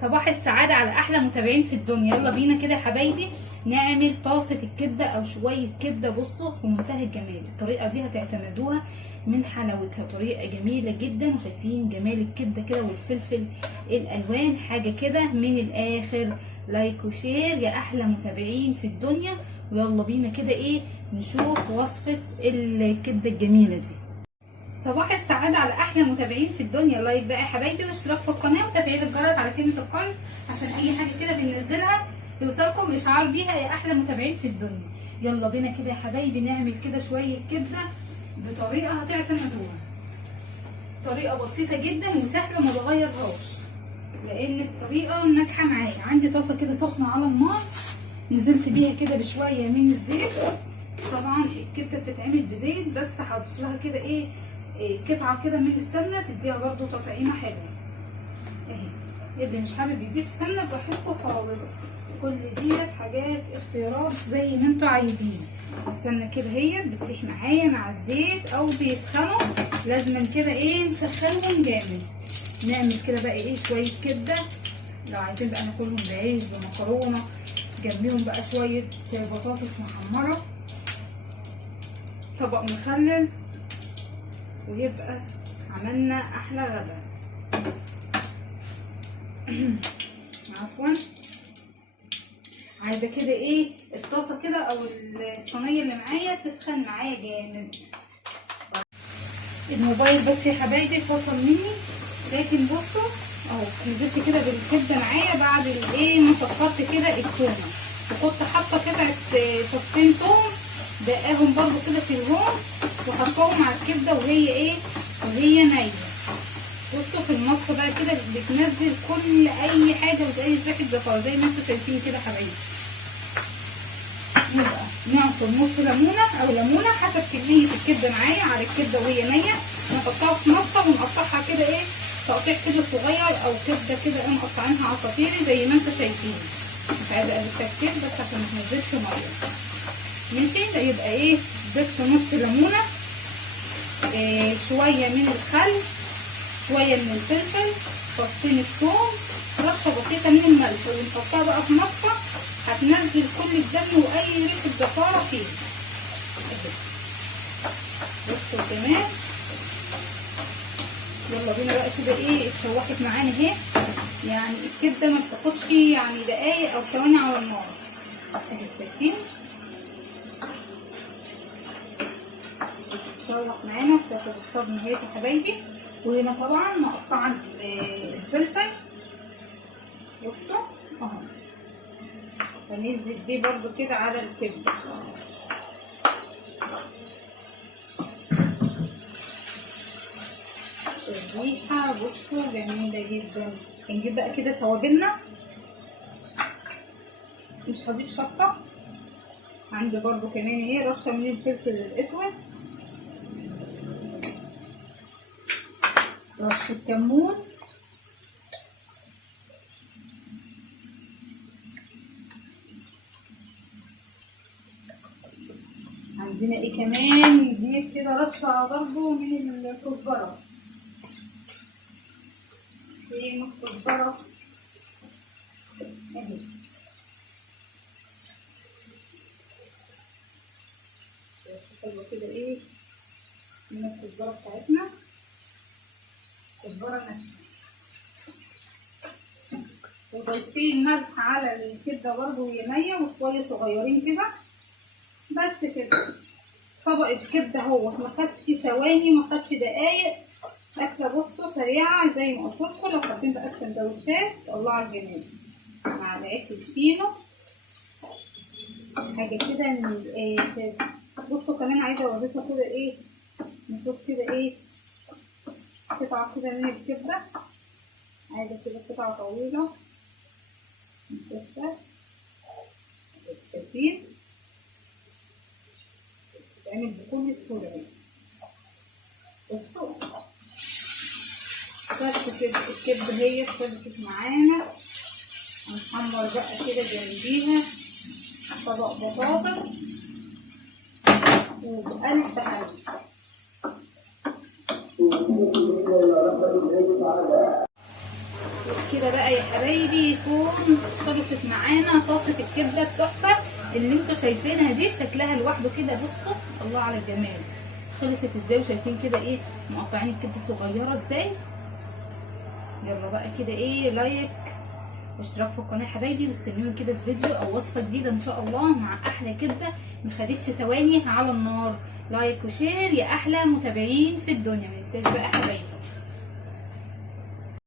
صباح السعادة على أحلى متابعين في الدنيا. يلا بينا كده يا حبايبي نعمل طاسة الكبدة أو شوية كبدة. بصوا في منتهى الجمال، الطريقة دي هتعتمدوها من حلاوتها، طريقة جميلة جدا. وشايفين جمال الكبدة كده والفلفل الألوان، حاجة كده من الآخر. لايك وشير يا أحلى متابعين في الدنيا. ويلا بينا كده نشوف وصفة الكبدة الجميلة دي. صباح السعادة على أحلى متابعين في الدنيا. لايك بقى يا حبايبي واشتراك في القناة وتفعيل الجرس على كلمة القلب عشان أي حاجة كده بننزلها يوصلكم إشعار بيها يا أحلى متابعين في الدنيا. يلا بينا كده يا حبايبي نعمل كده شوية كبدة بطريقة هتعتمدوها، طريقة بسيطة جدا وسهلة ما بغيرهاش لأن الطريقة ناجحة معايا. عندي طاسة كده سخنة على النار، نزلت بيها كده بشوية من الزيت. طبعا الكبدة بتتعمل بزيت بس هضيف لها كده قطعه كده من السمنه تديها برضو تطعيمه حلوه اهي. اللي مش حابب يضيف سمنه براحتكم خالص، كل ديت حاجات اختيارات زي ما انتوا عايزين. السمنه كده هي بتسيح معايا مع الزيت او بيسخنوا، لازم كده نسخنهم جامد. نعمل كده بقى شويه كبده، لو عايزين بقى ناكلهم بعيش بمكرونه، جنبيهم بقى شويه بطاطس محمره، طبق مخلل، ويبقى عملنا احلى غدا. عفوا، عايزه كده الطاسه كده او الصينيه اللي معايا تسخن معايا جامد. الموبايل بس يا حبايبي فصل مني، لكن بصوا اهو نزلت كده بالكبده معايا بعد ما صفرت كده التومه، وكنت حاطه قطعه فصين توم دقاهم برضو كده في الهون وحطاهم على الكبده وهي نيه. بصوا في المصفى بقى كده بتنزل كل اي حاجه وزي ريحه زفاره زي ما انتوا شايفين كده حبايبي. نبقى نعصر نص ليمونه او ليمونه حسب كميه الكبده معايا على الكبده وهي نيه، نحطها في مصفى ونقطعها كده تقطيع كده صغير، او كبده كده مقطعينها عصافيري زي ما انتوا شايفين. مش عايزه اقلب كتير بس عشان ما تنزلش ميه. ماشي، يبقى ضفت نص ليمونه، شويه من الخل، شويه من الفلفل، فصين الثوم، رشه بسيطه من الملح، ونحطها بقى في مصفى هتنزل كل الدم واي ريحه زفاره فيه. بصوا كمان. يلا بينا بقى كده اتشوحت معانا اهي، يعني الكبده ما بتاخدش يعني دقايق او ثواني على النار اهي. شايفين تشوح معانا بتاخد الصدمه اهي يا حبايبي. وهنا طبعا مقطعه الفلفل، بصوا اهو، هننزل بيه برضو كده على الكبده. الريحه بصوا جميله جدا. هنجيب بقى كده توابلنا، مش هضيف شطه، عندي برضو كمان رشه من الفلفل الاسود، رشه كمون، عندنا كمان نضيف كده رشه برضو من الكزبره، من الكزبره اهي. حلوه كده من الكزبره بتاعتنا، كزبره ناشفه، وضايفين ملح على الكبده برضو وهي نيه وشويه صغيرين كده بس كده. طبق الكبده اهو ما خدش ثواني ما خدش دقايق، اكله بصوا سريعه زي ما قلت لكم. لو حابين بقى السندوتشات الله على الجمال مع العيش الفينو، حاجه كده من الآخر. بصوا كمان عايزه اوريكم كده نشوف كده قطعه كده من الكبده، عايزه كده قطعه طويله نشوفها. شايفين بتتعمل بكل سهوله. بصوا ثبتت كده الكبده هي ثبتت معانا. هنحمر بقى كده جنبيها طبق بطاطس وبألف حاجه. كده بقى يا حبايبي يكون خلصت معانا طاسه الكبده التحفه اللي انتوا شايفينها دي. شكلها لوحده كده بصوا الله على الجمال. خلصت ازاي وشايفين كده ايه مقطعين الكبده صغيره ازاي. يلا بقى كده ايه لايك واشتراك في القناه يا حبايبي، واستنوني كده في فيديو او وصفه جديده ان شاء الله مع احلى كبده ما خدتش ثواني على النار. لايك وشير يا احلى متابعين في الدنيا. ما تنساش بقى يا حبايبي